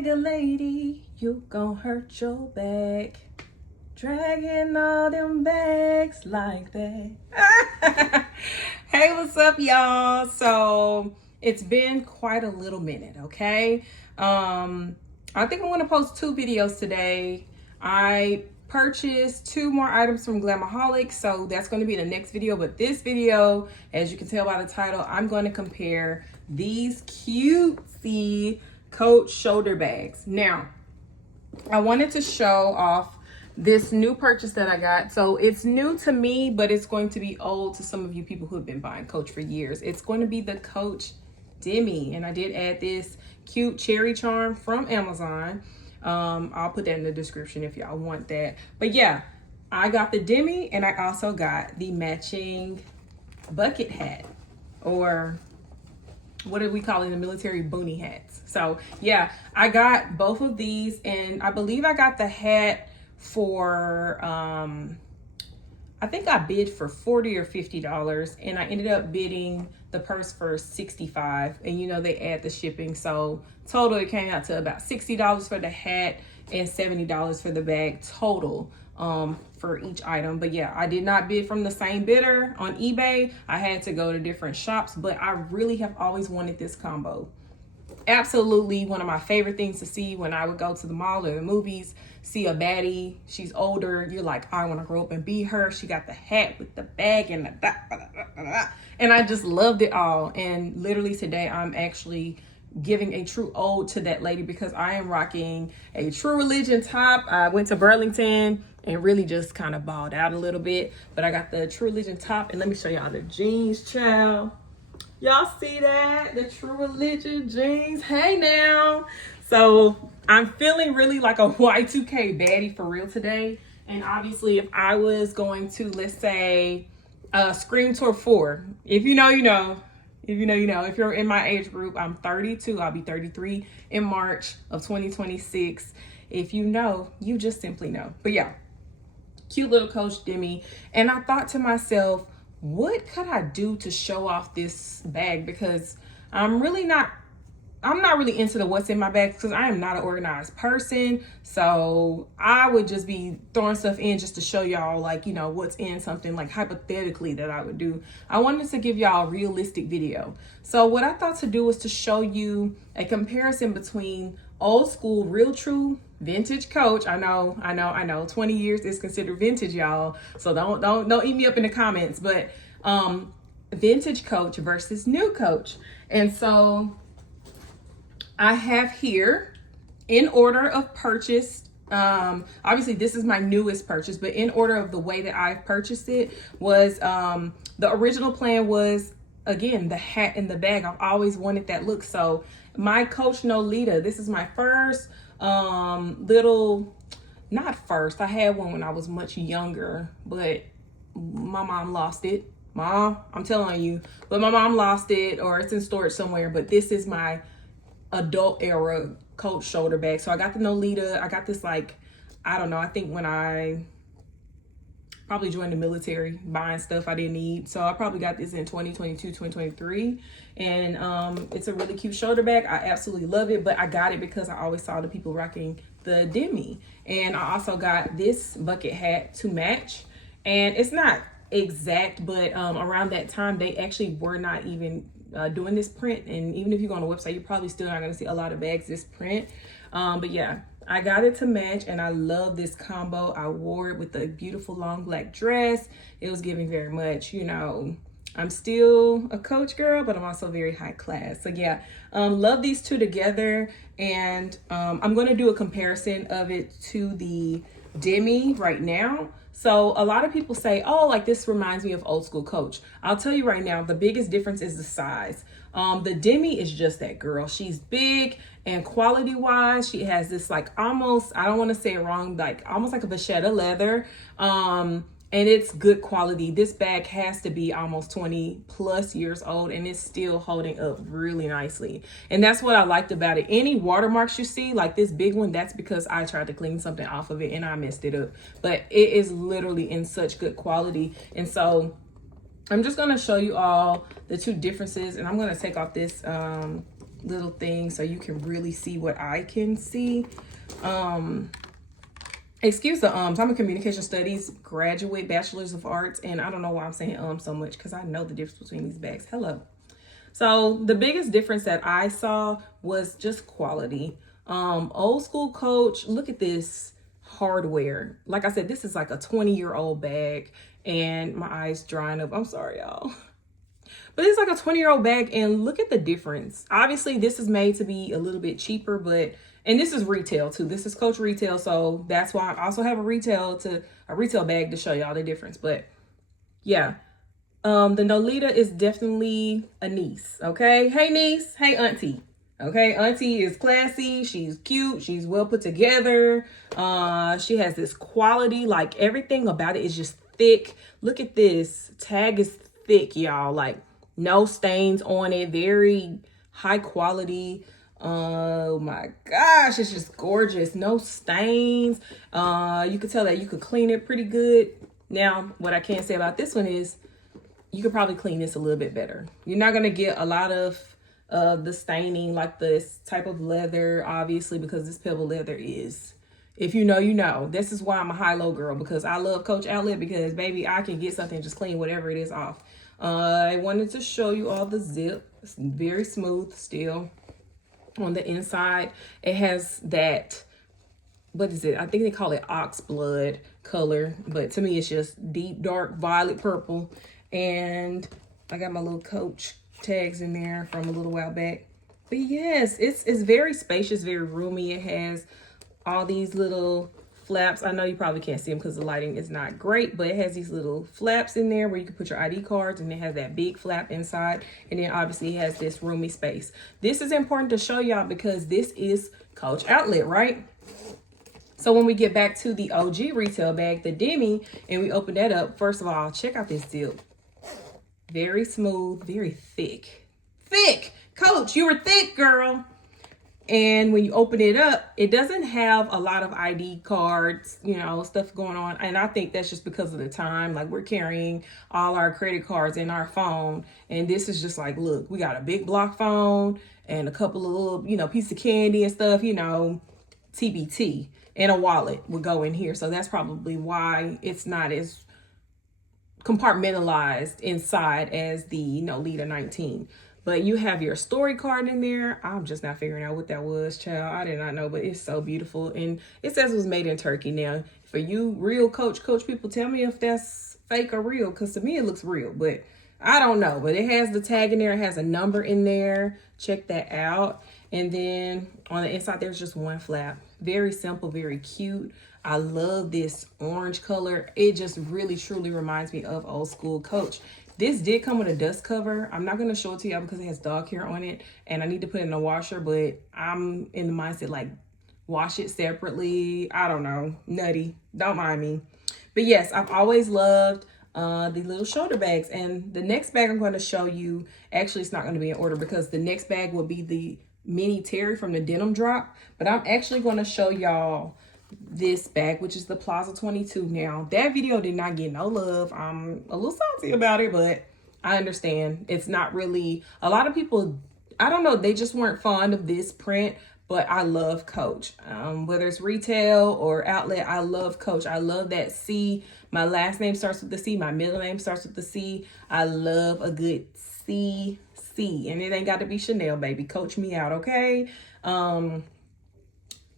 bag a lady, you gon' hurt your back. Dragging all them bags like that. Hey, what's up, y'all? So it's been quite a little minute, okay? I think I'm gonna post 2 videos today. I purchased 2 more items from Glamaholic, so that's going to be the next video. But this video, as you can tell by the title, I'm going to compare these cutesy Coach shoulder bags. Now, I wanted to show off this new purchase that I got. So it's new to me, but it's going to be old to some of you people who have been buying Coach for years. It's going to be the Coach Demi, and I did add this cute cherry charm from Amazon. I'll put that in the description if y'all want that. But yeah, I got the Demi, and I also got the matching bucket hat, or what are we calling the military boonie hats. So yeah, I got both of these, and I believe I got the hat for I think I bid for $40 or $50, and I ended up bidding the purse for $65, and you know they add the shipping, so total it came out to about $60 for the hat and $70 for the bag total for each item. But yeah, I did not bid from the same bidder on eBay. I had to go to different shops, but I really have always wanted this combo. Absolutely one of my favorite things to see when I would go to the mall or the movies, see a baddie, she's older, you're like, I want to grow up and be her. She got the hat with the bag and the and I just loved it all. And literally today I'm actually giving a true ode to that lady, because I am rocking a True Religion top. I went to Burlington and really just kind of balled out a little bit, but I got the True Religion top, and let me show y'all the jeans, child. Y'all see that? The True Religion jeans. Hey now. So I'm feeling really like a Y2K baddie for real today. And obviously if I was going to, let's say, Scream Tour 4, if you know, you know. If you know, you know. If you're in my age group, I'm 32. I'll be 33 in March of 2026. If you know, you just simply know. But yeah, cute little Coach Demi. And I thought to myself, what could I do to show off this bag? Because I'm not really into the what's in my bag, because I am not an organized person. So I would just be throwing stuff in just to show y'all, like, you know, what's in something, like hypothetically that I would do. I wanted to give y'all a realistic video. So what I thought to do was to show you a comparison between old school, real true vintage Coach. I know 20 years is considered vintage, y'all, so don't eat me up in the comments, but vintage Coach versus new Coach. And so I have here, in order of purchase, obviously this is my newest purchase, but in order of the way that I've purchased it was, the original plan was, again, the hat and the bag. I've always wanted that look. So my Coach Nolita, this is my first little, not first, I had one when I was much younger, but my mom lost it. Mom, I'm telling you, but my mom lost it, or it's in storage somewhere. But this is my adult era Coach shoulder bag. So I got the Nolita. I got this, like, I don't know, I think when I probably joined the military, buying stuff I didn't need. So I probably got this in 2022, 2023. And it's a really cute shoulder bag. I absolutely love it, but I got it because I always saw the people rocking the Demi. And I also got this bucket hat to match. And it's not exact, but around that time, they actually were not even doing this print. And even if you go on the website, you're probably still not going to see a lot of bags this print. But yeah, I got it to match, and I love this combo. I wore it with the beautiful long black dress. It was giving very much, you know, I'm still a Coach girl, but I'm also very high class. So yeah, love these two together. And I'm going to do a comparison of it to the Demi right now. So a lot of people say, oh, like this reminds me of old school Coach. I'll tell you right now, the biggest difference is the size. The Demi is just that girl. She's big, and quality wise, she has this, like, almost, I don't want to say it wrong, like almost like a vachetta leather. And it's good quality. This bag has to be almost 20 plus years old, and it's still holding up really nicely. And that's what I liked about it. Any watermarks you see, like this big one, that's because I tried to clean something off of it and I messed it up. But it is literally in such good quality. And so I'm just gonna show you all the two differences, and I'm gonna take off this little thing so you can really see what I can see. Excuse the I'm a communication studies graduate, bachelor's of arts, and I don't know why I'm saying so much because I know the difference between these bags. Hello. So the biggest difference that I saw was just quality. Old school Coach, look at this hardware. Like I said, this is like a 20-year-old bag, and my eyes drying up. I'm sorry, y'all. But it's like a 20-year-old bag, and look at the difference. Obviously, this is made to be a little bit cheaper, but, and this is retail too. This is Coach retail, so that's why I also have a retail bag to show y'all the difference. But yeah, the Nolita is definitely a niece, okay? Hey niece, hey auntie. Okay, auntie is classy, she's cute, she's well put together. She has this quality, like everything about it is just thick. Look at this, tag is thick, y'all, like no stains on it, very high quality. Oh my gosh, it's just gorgeous, no stains. You could tell that you could clean it pretty good. Now, what I can say about this one is you could probably clean this a little bit better. You're not gonna get a lot of the staining like this type of leather, obviously, because this pebble leather is, if you know, you know. This is why I'm a high-low girl, because I love Coach Outlet, because baby, I can get something, just clean whatever it is off. I wanted to show you all the zip. It's very smooth still. On the inside, it has that, what is it? I think they call it ox blood color, but to me, it's just deep, dark, violet purple. And I got my little Coach tags in there from a little while back. But yes, it's very spacious, very roomy. It has all these little flaps. I know you probably can't see them because the lighting is not great, but it has these little flaps in there where you can put your ID cards, and it has that big flap inside. And then obviously it has this roomy space. This is important to show y'all because this is Coach Outlet, right? So when we get back to the OG retail bag, the Demi, and we open that up, first of all, check out this zip. Very smooth, very thick. Thick! Coach, you were thick, girl. And when you open it up, it doesn't have a lot of ID cards, you know, stuff going on. And I think that's just because of the time. Like, we're carrying all our credit cards in our phone. And this is just like, look, we got a big block phone and a couple of little, you know, piece of candy and stuff, you know, TBT. And a wallet would go in here. So that's probably why it's not as compartmentalized inside as the Nolita 19. But you have your story card in there. I'm just not figuring out what that was, child. I did not know, but it's so beautiful. And it says it was made in Turkey. Now, for you real Coach people, tell me if that's fake or real, because to me it looks real, but I don't know. But it has the tag in there. It has a number in there. Check that out. And then on the inside, there's just one flap. Very simple, very cute. I love this orange color. It just really, truly reminds me of old school Coach. This did come with a dust cover. I'm not going to show it to y'all because it has dog hair on it, and I need to put it in a washer, but I'm in the mindset, like, wash it separately. I don't know. Nutty. Don't mind me. But yes, I've always loved the little shoulder bags. And the next bag I'm going to show you, actually, it's not going to be in order because the next bag will be the mini Terry from the Denim Drop. But I'm actually going to show y'all this bag, which is the Plaza 22. Now, that video did not get no love. I'm a little salty about it, but I understand. It's not really, a lot of people, I don't know, they just weren't fond of this print, but I love Coach. Whether it's retail or outlet, I love Coach. I love that C. My last name starts with the C. My middle name starts with the C. I love a good C. And it ain't got to be Chanel, baby. Coach me out, okay?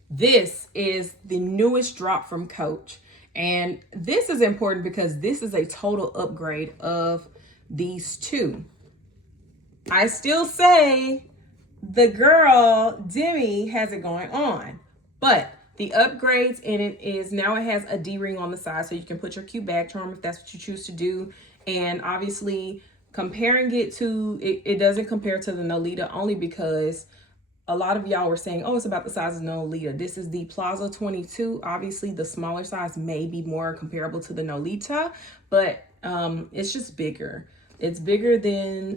This is the newest drop from Coach. And this is important because this is a total upgrade of these two. I still say the girl, Demi, has it going on. But the upgrades in it is now it has a D-ring on the side so you can put your cute bag charm if that's what you choose to do. And obviously comparing it to, it doesn't compare to the Nolita only because a lot of y'all were saying, oh, it's about the size of Nolita. This is the Plaza 22. Obviously, the smaller size may be more comparable to the Nolita, but it's just bigger. It's bigger than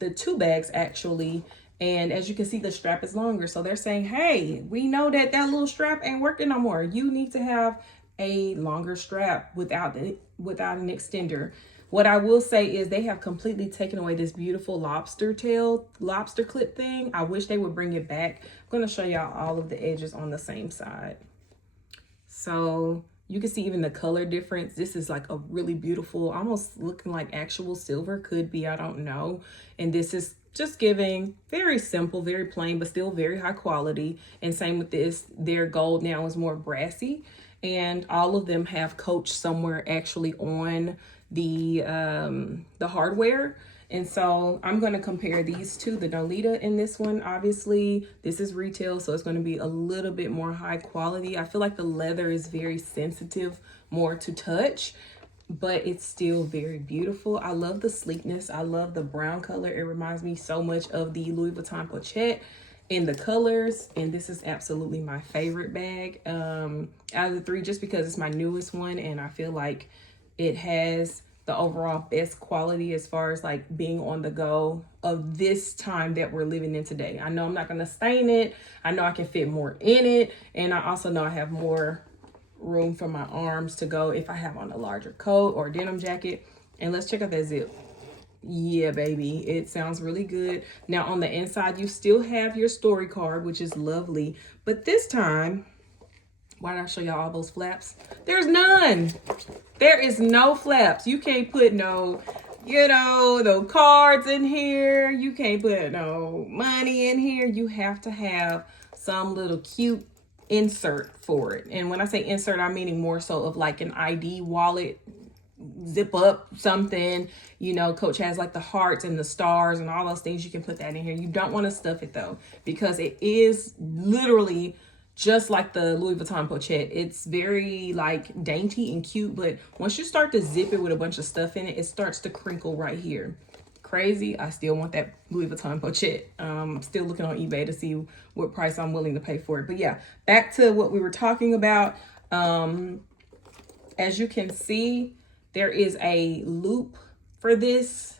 the two bags, actually. And as you can see, the strap is longer. So they're saying, hey, we know that that little strap ain't working no more. You need to have a longer strap without an extender. What I will say is they have completely taken away this beautiful lobster clip thing. I wish they would bring it back. I'm going to show y'all all of the edges on the same side. So you can see even the color difference. This is like a really beautiful, almost looking like actual silver. Could be, I don't know. And this is just giving very simple, very plain, but still very high quality. And same with this, their gold now is more brassy. And all of them have Coach somewhere actually on the hardware. And so I'm going to compare these two, the Nolita in this one. Obviously, this is retail, so it's going to be a little bit more high quality. I feel like the leather is very sensitive, more to touch, but it's still very beautiful. I love the sleekness. I love the brown color. It reminds me so much of the Louis Vuitton Pochette in the colors, and this is absolutely my favorite bag out of the three, just because it's my newest one, and I feel like it has the overall best quality as far as like being on the go of this time that we're living in today. I know I'm not going to stain it. I know I can fit more in it. And I also know I have more room for my arms to go if I have on a larger coat or denim jacket. And let's check out that zip. Yeah, baby, it sounds really good. Now on the inside, you still have your story card, which is lovely. But this time, why did I show y'all all those flaps? There's none. There is no flaps. You can't put no, no cards in here. You can't put no money in here. You have to have some little cute insert for it. And when I say insert, I'm meaning more so of like an ID wallet, zip up something. Coach has like the hearts and the stars and all those things. You can put that in here. You don't want to stuff it though, because it is literally just like the Louis Vuitton Pochette. It's very like dainty and cute, but once you start to zip it with a bunch of stuff in it, it starts to crinkle right here. Crazy. I still want that Louis Vuitton Pochette. I'm still looking on eBay to see what price I'm willing to pay for it. But yeah, back to what we were talking about. As you can see, there is a loop for this.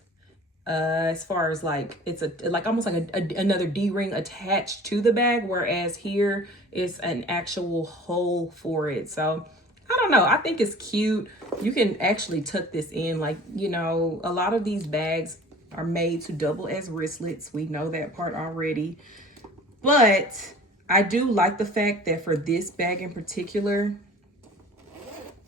As far as like, it's almost like another D-ring attached to the bag, whereas here is an actual hole for it. So I don't know, I think it's cute. You can actually tuck this in, like, a lot of these bags are made to double as wristlets. We know that part already, but I do like the fact that for this bag in particular,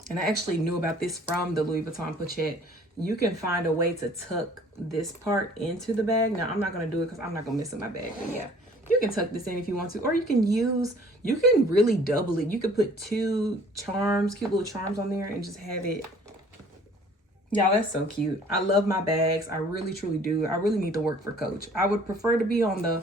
and I actually knew about this from the Louis Vuitton Pochette, you can find a way to tuck this part into the bag. Now, I'm not going to do it because I'm not going to mess up my bag. But yeah, you can tuck this in if you want to. Or you can really double it. You could put two charms, cute little charms on there and just have it. Y'all, that's so cute. I love my bags. I really, truly do. I really need to work for Coach. I would prefer to be on the...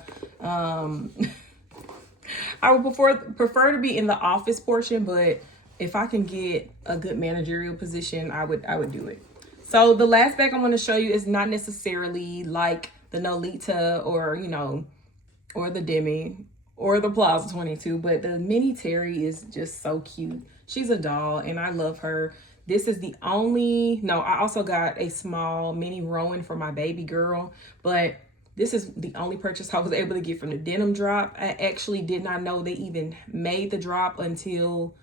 I would prefer to be in the office portion, but if I can get a good managerial position, I would do it. So the last bag I'm going to show you is not necessarily like the Nolita or, or the Demi or the Plaza 22, but the Mini Terry is just so cute. She's a doll and I love her. This is I also got a small mini Rowan for my baby girl, but this is the only purchase I was able to get from the denim drop. I actually did not know they even made the drop until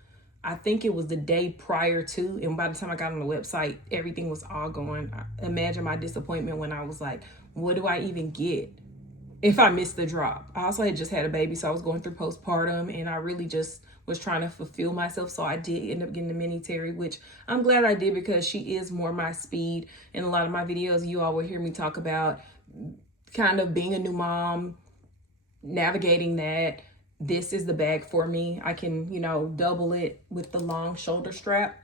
I think it was the day prior to, and by the time I got on the website, everything was all gone. Imagine my disappointment when I was like, what do I even get if I missed the drop? I also had just had a baby, so I was going through postpartum, and I really just was trying to fulfill myself, so I did end up getting the Mini Terry, which I'm glad I did because she is more my speed. In a lot of my videos, you all will hear me talk about kind of being a new mom, navigating that. This is the bag for me. I can, double it with the long shoulder strap.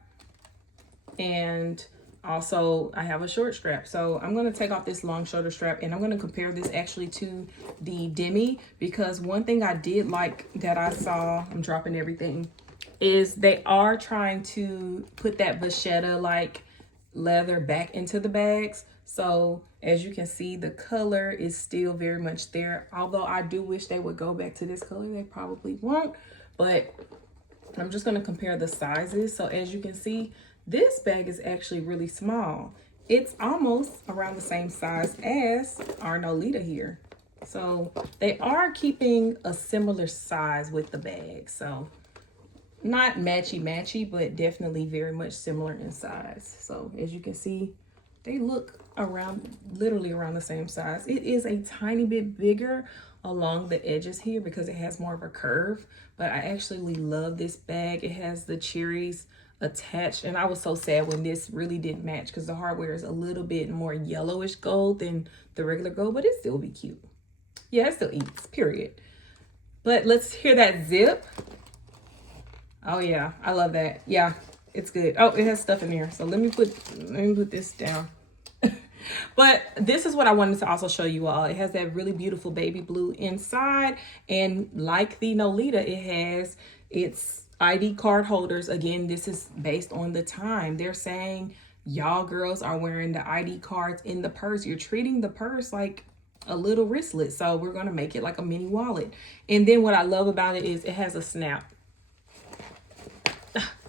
And also I have a short strap. So I'm going to take off this long shoulder strap and I'm going to compare this actually to the Demi, because one thing I did like that I saw, I'm dropping everything, is they are trying to put that vachetta like leather back into the bags. So as you can see, the color is still very much there. Although I do wish they would go back to this color. They probably won't, but I'm just going to compare the sizes. So as you can see, this bag is actually really small. It's almost around the same size as our Nolita here. So they are keeping a similar size with the bag. So not matchy, but definitely very much similar in size. So as you can see, they look literally around the same size. It is a tiny bit bigger along the edges here because it has more of a curve, but I actually love this bag. It has the cherries attached, and I was so sad when this really didn't match because the hardware is a little bit more yellowish gold than the regular gold, but it still be cute. Yeah, it still eats, period. But let's hear that zip. Oh yeah, I love that. Yeah, it's good. Oh, it has stuff in there. So let me put this down. But this is what I wanted to also show you all. It has that really beautiful baby blue inside, and like the Nolita, it has its ID card holders. Again, this is based on the time. They're saying y'all girls are wearing the ID cards in the purse. You're treating the purse like a little wristlet, so we're gonna make it like a mini wallet. And then what I love about it is it has a snap.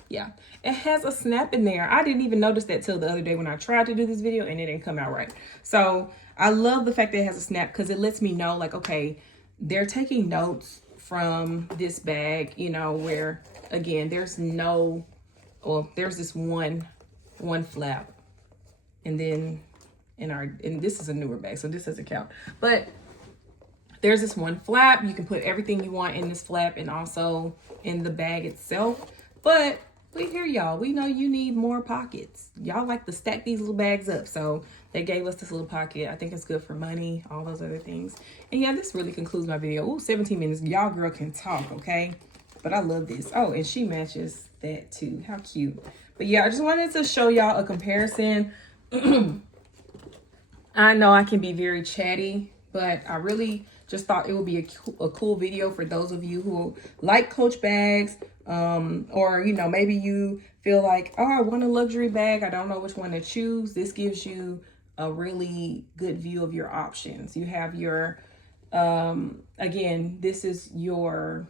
Yeah, it has a snap in there. I didn't even notice that till the other day when I tried to do this video and it didn't come out right. So I love the fact that it has a snap because it lets me know, like, okay, they're taking notes from this bag, you know, where again, there's this one flap, and then and this is a newer bag, so this doesn't count, but there's this one flap. You can put everything you want in this flap and also in the bag itself. But we hear y'all, we know you need more pockets. Y'all like to stack these little bags up, so they gave us this little pocket. I think it's good for money, all those other things. And yeah, this really concludes my video. Ooh, 17 minutes. Y'all girl can talk, okay? But I love this. Oh, and she matches that too. How cute. But yeah, I just wanted to show y'all a comparison. I know I can be very chatty, but I really just thought it would be a cool video for those of you who like Coach bags, or, you know, maybe you feel like, oh, I want a luxury bag. I don't know which one to choose. This gives you a really good view of your options. You have your, again, this is your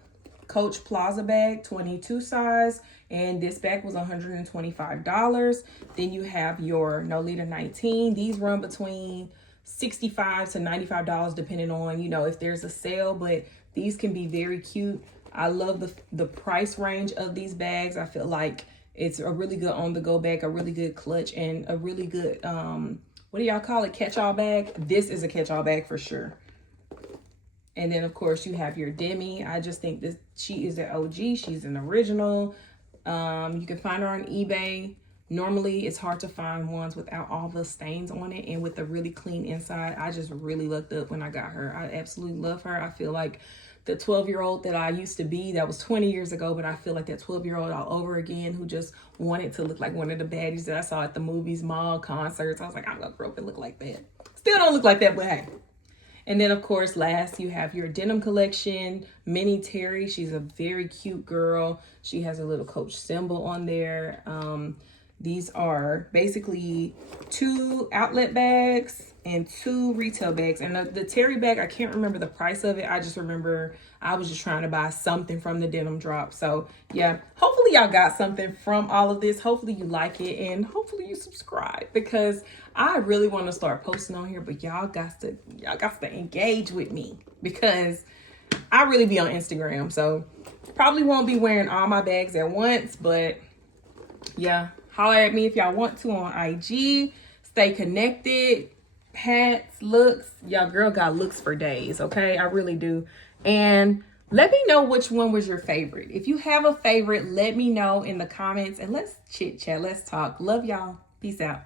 Coach Plaza bag, 22 size, and this bag was $125. Then you have your Nolita 19. These run between $65 to $95 depending on, you know, if there's a sale, but these can be very cute. I love the price range of these bags. I feel like it's a really good on-the-go bag, a really good clutch, and a really good, what do y'all call it, catch-all bag? This is a catch-all bag for sure. And then, of course, you have your Demi. I just think she is an OG. She's an original. You can find her on eBay. Normally, it's hard to find ones without all the stains on it and with a really clean inside. I just really lucked up when I got her. I absolutely love her. I feel like the 12-year-old that I used to be, that was 20 years ago, but I feel like that 12-year-old all over again who just wanted to look like one of the baddies that I saw at the movies, mall, concerts. I was like, I'm going to grow up and look like that. Still don't look like that, but hey. And then, of course, last, you have your denim collection, Minnie Terry. She's a very cute girl. She has a little Coach symbol on there. These are basically 2 outlet bags and 2 retail bags. And the Terry bag, I can't remember the price of it. I just remember I was just trying to buy something from the denim drop. So, yeah, hopefully y'all got something from all of this. Hopefully you like it, and hopefully you subscribe, because I really want to start posting on here, but y'all got to engage with me, because I really be on Instagram. So probably won't be wearing all my bags at once, but yeah, holler at me if y'all want to on IG. Stay connected. Hats, looks. Y'all girl got looks for days, okay? I really do. And let me know which one was your favorite. If you have a favorite, let me know in the comments, and let's chit chat. Let's talk. Love y'all. Peace out.